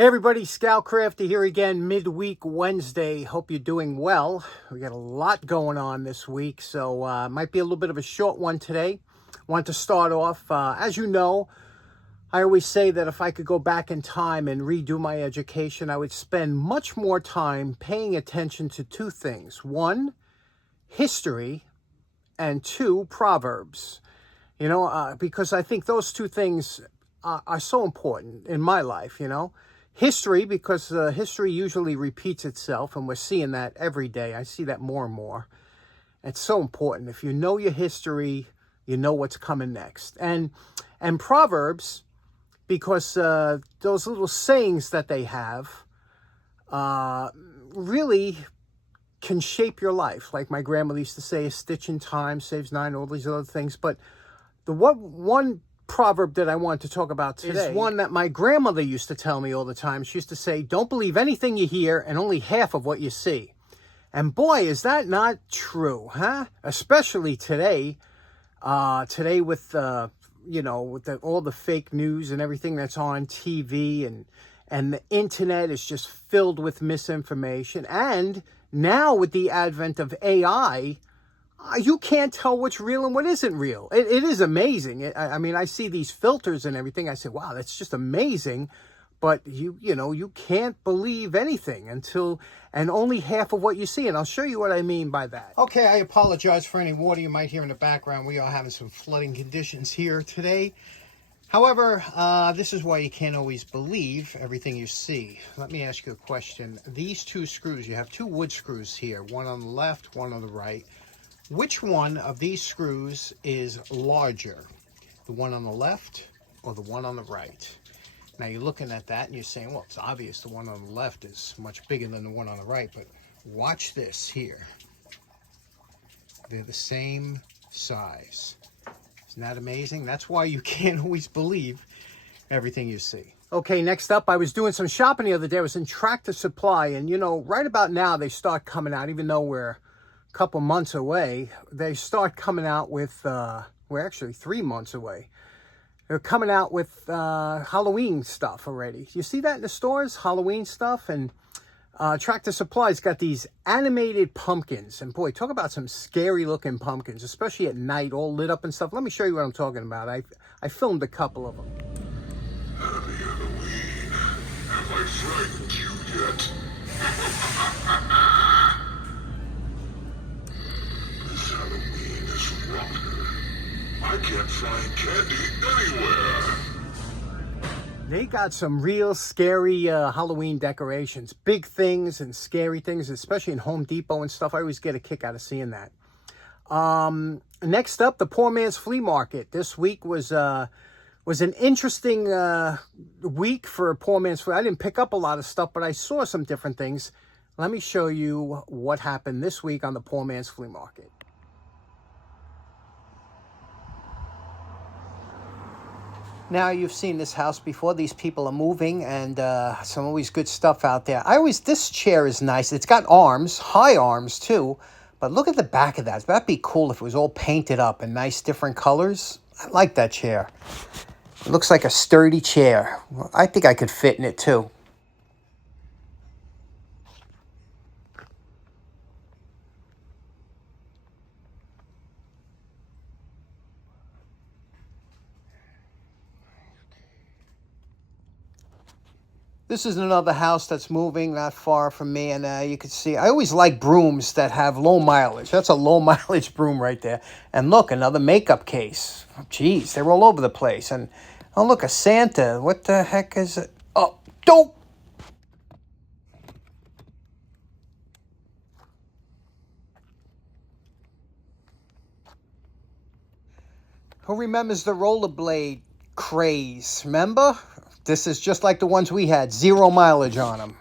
Hey everybody, Scoutcrafter here again, midweek Wednesday. Hope you're doing well. We got a lot going on this week, so might be a little bit of a short one today. Want to start off, as you know, I always say that if I could go back in time and redo my education, I would spend much more time paying attention to two things. One, history, and two, Proverbs. Because I think those two things are so important in my life. History, because history usually repeats itself, and we're seeing that every day. I see that more and more. It's so important. If you know your history, you know what's coming next. And Proverbs, because those little sayings that they have really can shape your life. Like my grandmother used to say, a stitch in time saves nine, all these other things. But the one proverb that I want to talk about today is one that my grandmother used to tell me all the time. She used to say, don't believe anything you hear and only half of what you see. And boy, is that not true, huh? Especially today. Today with, all the fake news and everything that's on TV and the internet is just filled with misinformation. And now with the advent of AI, you can't tell what's real and what isn't real. It is amazing. I see these filters and everything. I say, wow, that's just amazing. But you can't believe anything and only half of what you see. And I'll show you what I mean by that. Okay, I apologize for any water you might hear in the background. We are having some flooding conditions here today. However, this is why you can't always believe everything you see. Let me ask you a question. These two screws, you have two wood screws here, one on the left, one on the right. Which one of these screws is larger? The one on the left or the one on the right? Now you're looking at that and you're saying, well, it's obvious the one on the left is much bigger than the one on the right, but watch this here. They're the same size. Isn't that amazing? That's why you can't always believe everything you see. Okay, next up, I was doing some shopping the other day. I was in Tractor Supply, and right about now they start coming out, even though we're couple months away, they start coming out with, we're actually 3 months away. They're coming out with Halloween stuff already. You see that in the stores, Halloween stuff? And Tractor Supply's got these animated pumpkins. And boy, talk about some scary looking pumpkins, especially at night, all lit up and stuff. Let me show you what I'm talking about. I filmed a couple of them. Happy Halloween. Have I frightened you yet? Halloween is rotten. I can't find candy anywhere. They got some real scary Halloween decorations. Big things and scary things, especially in Home Depot and stuff. I always get a kick out of seeing that. Next up, the Poor Man's Flea Market. This week was an interesting week for Poor Man's Flea. I didn't pick up a lot of stuff, but I saw some different things. Let me show you what happened this week on the Poor Man's Flea Market. Now, you've seen this house before. These people are moving, and some always good stuff out there. This chair is nice. It's got arms, high arms too, but look at the back of that. That'd be cool if it was all painted up in nice different colors. I like that chair. It looks like a sturdy chair. I think I could fit in it too. This is another house that's moving not far from me, and you can see, I always like brooms that have low mileage. That's a low mileage broom right there. And look, another makeup case. Geez, they're all over the place. And, oh, look, a Santa. What the heck is it? Oh, don't! Who remembers the rollerblade craze? Remember? This is just like the ones we had, 0 mileage on them.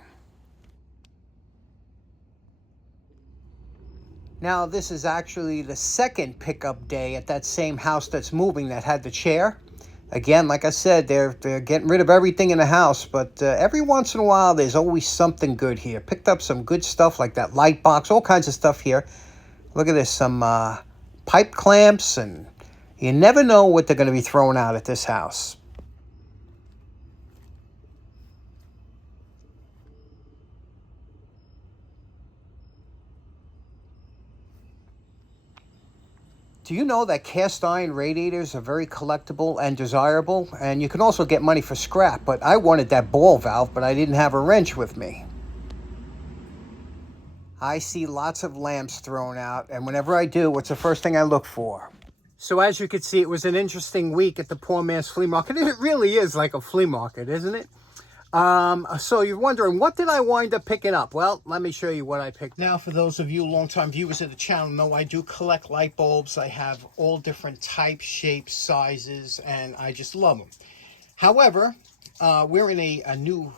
Now, this is actually the second pickup day at that same house that's moving that had the chair. Again, like I said, they're getting rid of everything in the house, but every once in a while, there's always something good here. Picked up some good stuff like that light box, all kinds of stuff here. Look at this, some pipe clamps, and you never know what they're going to be throwing out at this house. Do you know that cast iron radiators are very collectible and desirable? And you can also get money for scrap, but I wanted that ball valve, but I didn't have a wrench with me. I see lots of lamps thrown out, and whenever I do, what's the first thing I look for? So as you can see, it was an interesting week at the Poor Man's Flea Market. It really is like a flea market, isn't it? So you're wondering, what did I wind up picking up? Well, let me show you what I picked. Now, for those of you longtime viewers of the channel know I do collect light bulbs. I have all different types, shapes, sizes, and I just love them. However, we're in a new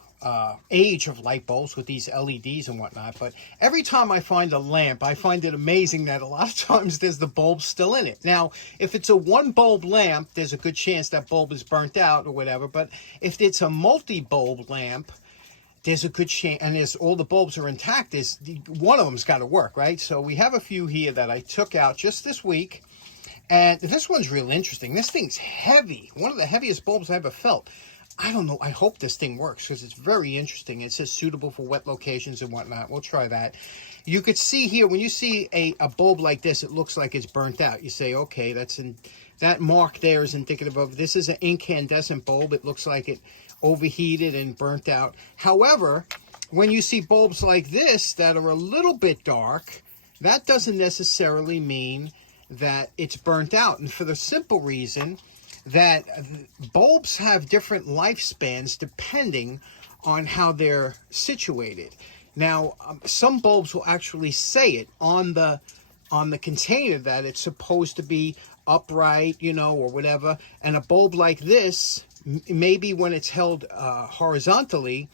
age of light bulbs with these LEDs and whatnot, but every time I find a lamp, I find it amazing that a lot of times there's the bulb still in it. Now, if it's a one bulb lamp, there's a good chance that bulb is burnt out or whatever, but if it's a multi-bulb lamp, there's a good chance, and there's all the bulbs are intact, one of them's got to work, right? So we have a few here that I took out just this week, and this one's real interesting. This thing's heavy, one of the heaviest bulbs I ever felt. I don't know. I hope this thing works because it's very interesting. It says suitable for wet locations and whatnot. We'll try that. You could see here, when you see a bulb like this, it looks like it's burnt out. You say, okay, that mark there is indicative of, this is an incandescent bulb. It looks like it overheated and burnt out. However, when you see bulbs like this that are a little bit dark, that doesn't necessarily mean that it's burnt out. And for the simple reason that bulbs have different lifespans depending on how they're situated. Now, some bulbs will actually say it on the container that it's supposed to be upright, you know, or whatever. And a bulb like this, maybe when it's held horizontally,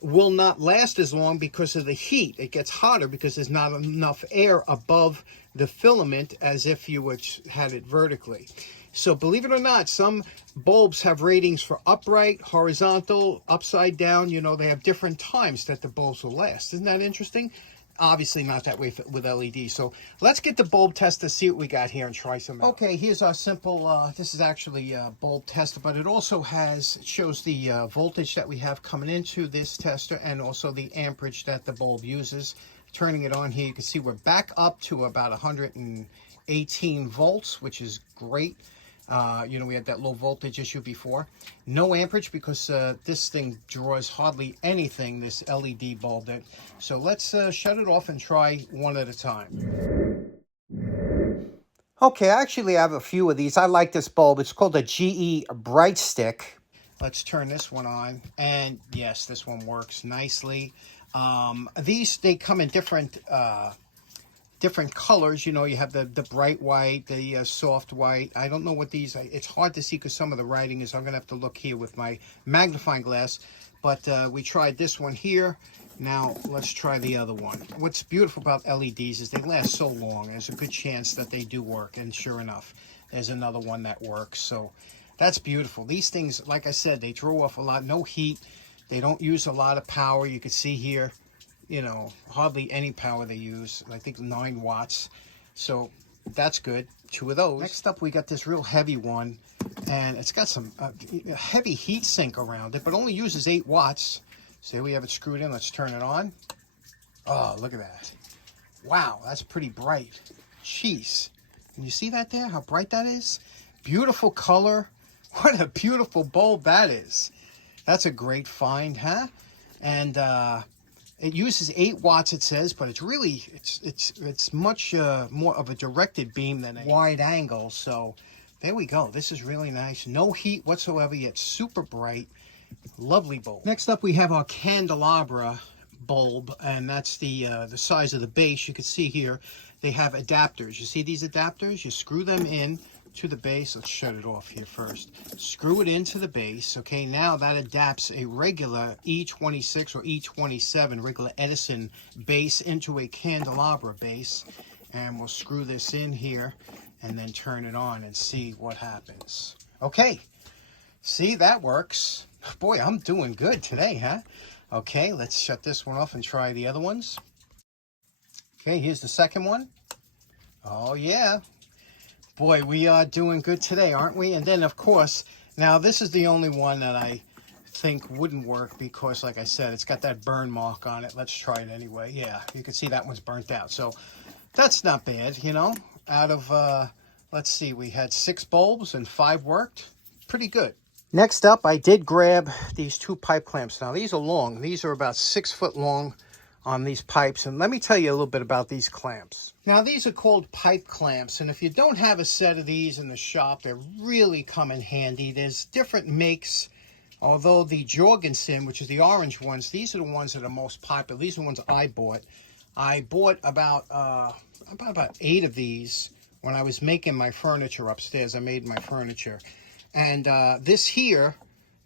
will not last as long because of the heat. It gets hotter because there's not enough air above the filament as if you had it vertically. So believe it or not, some bulbs have ratings for upright, horizontal, upside down. You know, they have different times that the bulbs will last. Isn't that interesting? Obviously not that way with LEDs. So let's get the bulb tester, see what we got here, and try some out. Okay, here's our simple, this is actually a bulb tester, but it also shows the voltage that we have coming into this tester and also the amperage that the bulb uses. Turning it on here, you can see we're back up to about 118 volts, which is great. You know, we had that low voltage issue before. No amperage because this thing draws hardly anything, this LED bulb. So let's shut it off and try one at a time. Okay, I actually have a few of these. I like this bulb. It's called a GE Bright Stick. Let's turn this one on. And yes, this one works nicely. They come in different colors. You know, you have the bright white, the soft white. I don't know what these, it's hard to see because some of the writing is, I'm gonna have to look here with my magnifying glass, but we tried this one here. Now let's try the other one. What's beautiful about LEDs is they last so long. There's a good chance that they do work, and sure enough, there's another one that works. So that's beautiful. These things, like I said, they throw off a lot, no heat. They don't use a lot of power. You can see here, you know, hardly any power they use. I think 9 watts. So that's good. 2 of those. Next up, we got this real heavy one, and it's got some heavy heat sink around it, but only uses 8 watts. So we have it screwed in. Let's turn it on. Oh, look at that. Wow, that's pretty bright. Jeez. Can you see that there? How bright that is? Beautiful color. What a beautiful bulb that is. That's a great find, huh? And it uses 8 watts, it says, but it's really, it's much more of a directed beam than a wide angle. So there we go. This is really nice. No heat whatsoever, yet super bright. Lovely bulb. Next up, we have our candelabra bulb, and that's the size of the base. You can see here they have adapters. You see these adapters? You screw them in to the base. Let's shut it off here first. Screw it into the base. Okay, now that adapts a regular E26 or E27 regular Edison base into a candelabra base, and we'll screw this in here and then turn it on and see what happens. Okay, see, that works. Boy, I'm doing good today, huh? Okay, let's shut this one off and try the other ones. Okay, here's the second one. Oh yeah. Boy, we are doing good today, aren't we? And then, of course, now this is the only one that I think wouldn't work because, like I said, it's got that burn mark on it. Let's try it anyway. Yeah, you can see that one's burnt out. So that's not bad, you know. Out of Let's see, we had 6 bulbs and 5 worked. Pretty good. Next up, I did grab these 2 pipe clamps. Now, these are long. These are about 6 foot long on these pipes. And let me tell you a little bit about these clamps. Now, these are called pipe clamps. And if you don't have a set of these in the shop, they really come in handy. There's different makes. Although the Jorgensen, which is the orange ones, these are the ones that are most popular. These are the ones I bought. I bought about 8 of these when I was making my furniture upstairs. I made my furniture. And this here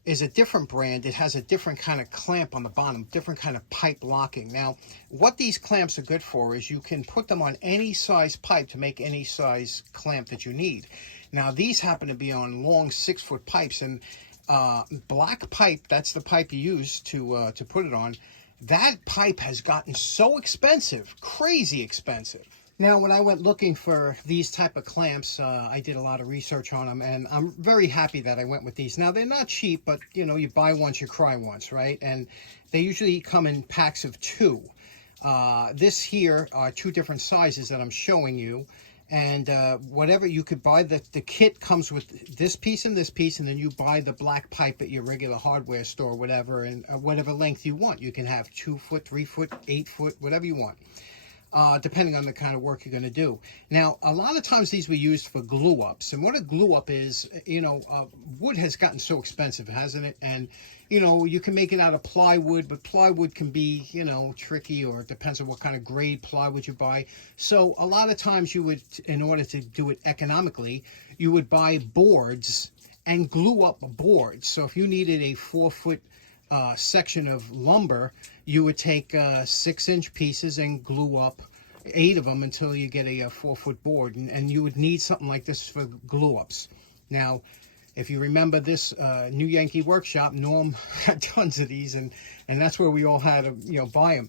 is a different brand. It has a different kind of clamp on the bottom, different kind of pipe locking. Now, what these clamps are good for is you can put them on any size pipe to make any size clamp that you need. Now, these happen to be on long 6-foot pipes, and black pipe, that's the pipe you use to put it on. That pipe has gotten so expensive, crazy expensive. Now, when I went looking for these type of clamps, I did a lot of research on them, and I'm very happy that I went with these. Now, they're not cheap, but, you know, you buy once, you cry once, right? And they usually come in packs of 2. This here are 2 different sizes that I'm showing you. And whatever, you could buy, the kit comes with this piece, and then you buy the black pipe at your regular hardware store, whatever, and whatever length you want. You can have 2 foot, 3 foot, 8 foot, whatever you want. Depending on the kind of work you're going to do. Now, a lot of times these were used for glue ups. And what a glue up is, you know, wood has gotten so expensive, hasn't it? And, you know, you can make it out of plywood, but plywood can be, you know, tricky, or it depends on what kind of grade plywood you buy. So a lot of times you would, in order to do it economically, you would buy boards and glue up boards. So if you needed a 4-foot section of lumber, you would take 6-inch pieces and glue up 8 of them until you get a 4-foot board, and you would need something like this for glue ups. Now, if you remember this New Yankee Workshop, Norm had tons of these, and that's where we all had to, you know, buy them.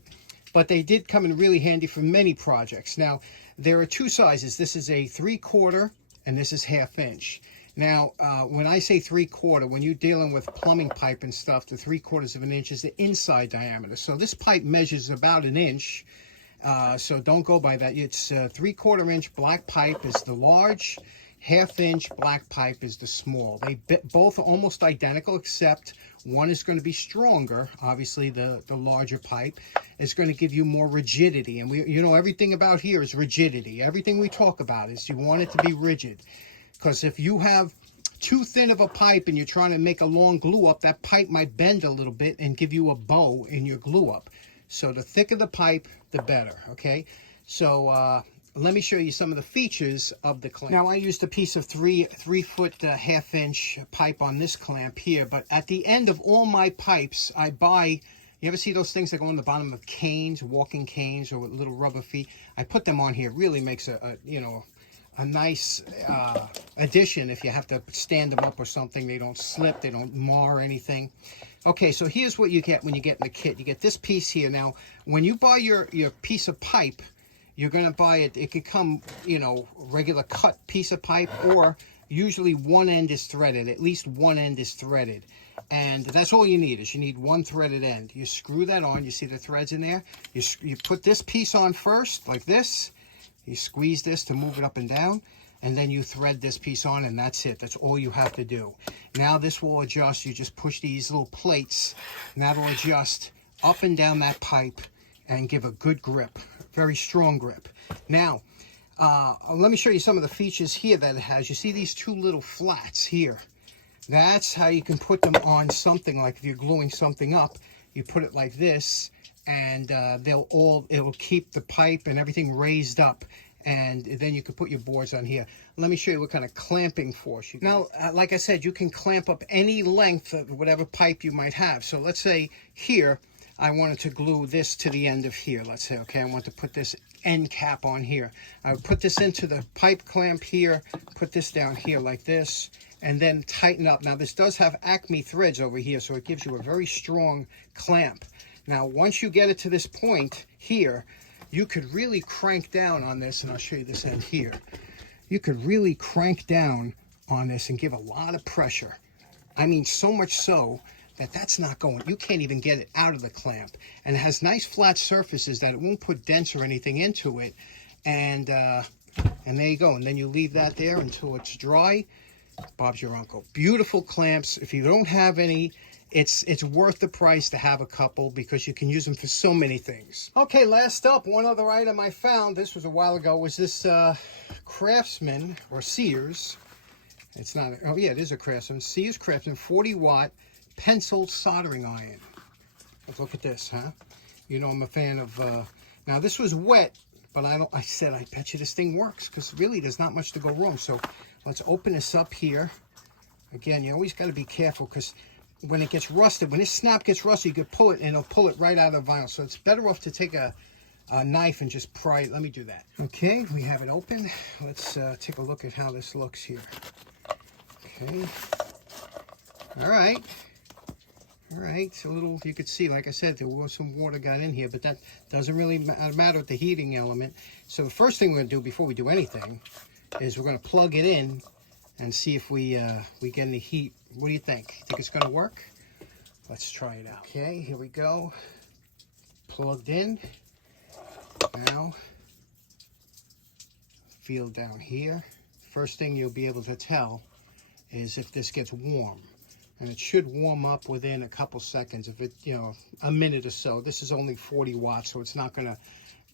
But they did come in really handy for many projects. Now, there are 2 sizes. This is a 3/4 and this is 1/2 inch. Now, when I say 3/4, when you're dealing with plumbing pipe and stuff, the 3/4 of an inch is the inside diameter. So this pipe measures about 1 inch. So don't go by that. It's 3/4 inch black pipe is the large, 1/2 inch black pipe is the small. They both are almost identical, except one is going to be stronger. Obviously, the larger pipe is going to give you more rigidity. And you know, everything about here is rigidity. Everything we talk about is you want it to be rigid. Because if you have too thin of a pipe and you're trying to make a long glue up, that pipe might bend a little bit and give you a bow in your glue up. So the thicker the pipe, the better, okay? So let me show you some of the features of the clamp. Now, I used a piece of 3-foot 1/2 inch pipe on this clamp here, but at the end of all my pipes, I buy, you ever see those things that go on the bottom of canes, walking canes, or with little rubber feet? I put them on here. It really makes a nice addition. If you have to stand them up or something, they don't slip, they don't mar anything. Okay, so here's what you get when you get in the kit. You get this piece here. Now, when you buy your piece of pipe, you're going to buy it, it could come, you know, regular cut piece of pipe, or usually one end is threaded. At least one end is threaded. And that's all you need, is you need one threaded end. You screw that on. You see the threads in there? You put this piece on first, like this. You squeeze this to move it up and down, and then you thread this piece on, and that's it. That's all you have to do. Now this will adjust. You just push these little plates, and that'll adjust up and down that pipe and give a good grip, very strong grip. Now, let me show you some of the features here that it has. You see these 2 little flats here? That's how you can put them on something, like if you're gluing something up, you put it like this, and it'll keep the pipe and everything raised up, and then you can put your boards on here. Let me show you what kind of clamping force you get. Now, like I said, you can clamp up any length of whatever pipe you might have. So let's say here, I wanted to glue this to the end of here. Let's say, okay, I want to put this end cap on here. I would put this into the pipe clamp here, put this down here like this, and then tighten up. Now, this does have Acme threads over here, so it gives you a very strong clamp. Now, once you get it to this point here, you could really crank down on this, and I'll show you this end here. You could really crank down on this and give a lot of pressure. I mean, so much so that that's not going, you can't even get it out of the clamp. And it has nice flat surfaces that it won't put dents or anything into it. And And there you go. And then you leave that there until it's dry. Bob's your uncle. Beautiful clamps. If you don't have any, it's worth the price to have a couple because you can use them for so many things. Okay, last up, one other item I found, this was a while ago, was this Craftsman or Sears. It's not, oh yeah, it is a Craftsman. Sears Craftsman 40-watt pencil soldering iron. Let's look at this, huh? You know I'm a fan of, now this was wet, but I said, I bet you this thing works because really there's not much to go wrong. So let's open this up here. Again, you always got to be careful because when it gets rusted, when this snap gets rusted, you could pull it and it'll pull it right out of the vinyl. So it's better off to take a knife and just pry it. Let me do that. Okay, we have it open. Let's take a look at how this looks here. Okay. All right. All right, a little, you could see, like I said, there was some water got in here, but that doesn't really matter with the heating element. So the first thing we're going to do before we do anything is we're going to plug it in and see if we get any heat. What do you think? Think it's going to work? Let's try it out. Okay, here we go. Plugged in. Now, feel down here. First thing you'll be able to tell is if this gets warm. And it should warm up within a couple seconds, if it, you know, a minute or so. This is only 40 watts, so it's not going to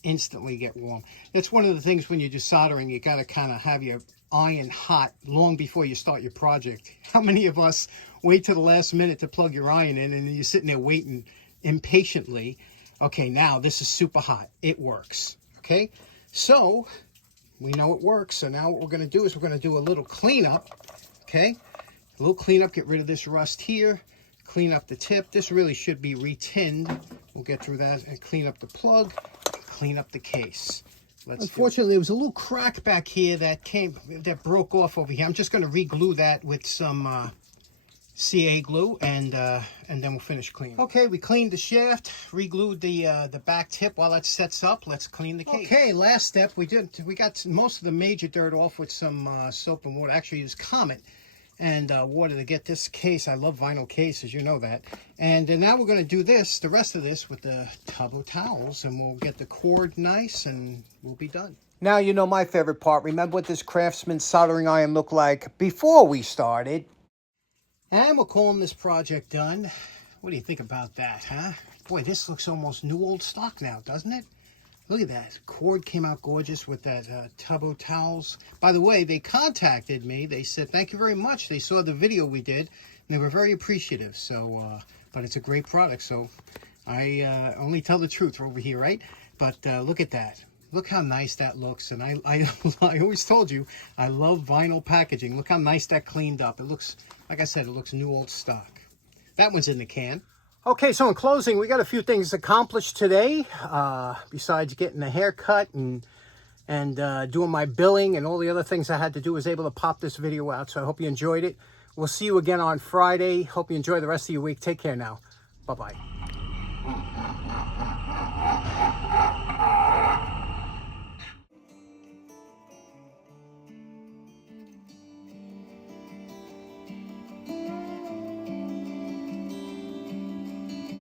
instantly get warm. That's one of the things when you do soldering, you got to kind of have your iron hot long before you start your project. How many of us wait till the last minute to plug your iron in, and then you're sitting there waiting impatiently? Okay, now this is super hot. It works. Okay, so we know it works. So now what we're going to do is we're going to do a little cleanup. Okay. A little cleanup, get rid of this rust here, clean up the tip. This really should be re-tinned. We'll get through that and clean up the plug, clean up the case. Unfortunately, there was a little crack back here that broke off over here. I'm just going to re-glue that with some CA glue, and then we'll finish cleaning. Okay, we cleaned the shaft, re-glued the back tip. While that sets up, let's clean the case. Okay, last step, we got most of the major dirt off with some soap and water. Actually, it's Comet and water to get this case. I love vinyl cases, you know that. And now we're going to do this, the rest of this, with the tub of towels, and we'll get the cord nice, and we'll be done. Now you know my favorite part. Remember what this Craftsman soldering iron looked like before we started. And we're calling this project done. What do you think about that, huh? Boy, this looks almost new old stock now, doesn't it? Look at that. Cord came out gorgeous with that tub of towels. By the way, they contacted me. They said, thank you very much. They saw the video we did, and they were very appreciative. So, but it's a great product. So I only tell the truth over here, right? But look at that. Look how nice that looks. And I always told you, I love vinyl packaging. Look how nice that cleaned up. It looks, like I said, it looks new old stock. That one's in the can. Okay, so in closing, we got a few things accomplished today. Besides getting a haircut and doing my billing and all the other things I had to do, was able to pop this video out. So I hope you enjoyed it. We'll see you again on Friday. Hope you enjoy the rest of your week. Take care now. Bye-bye.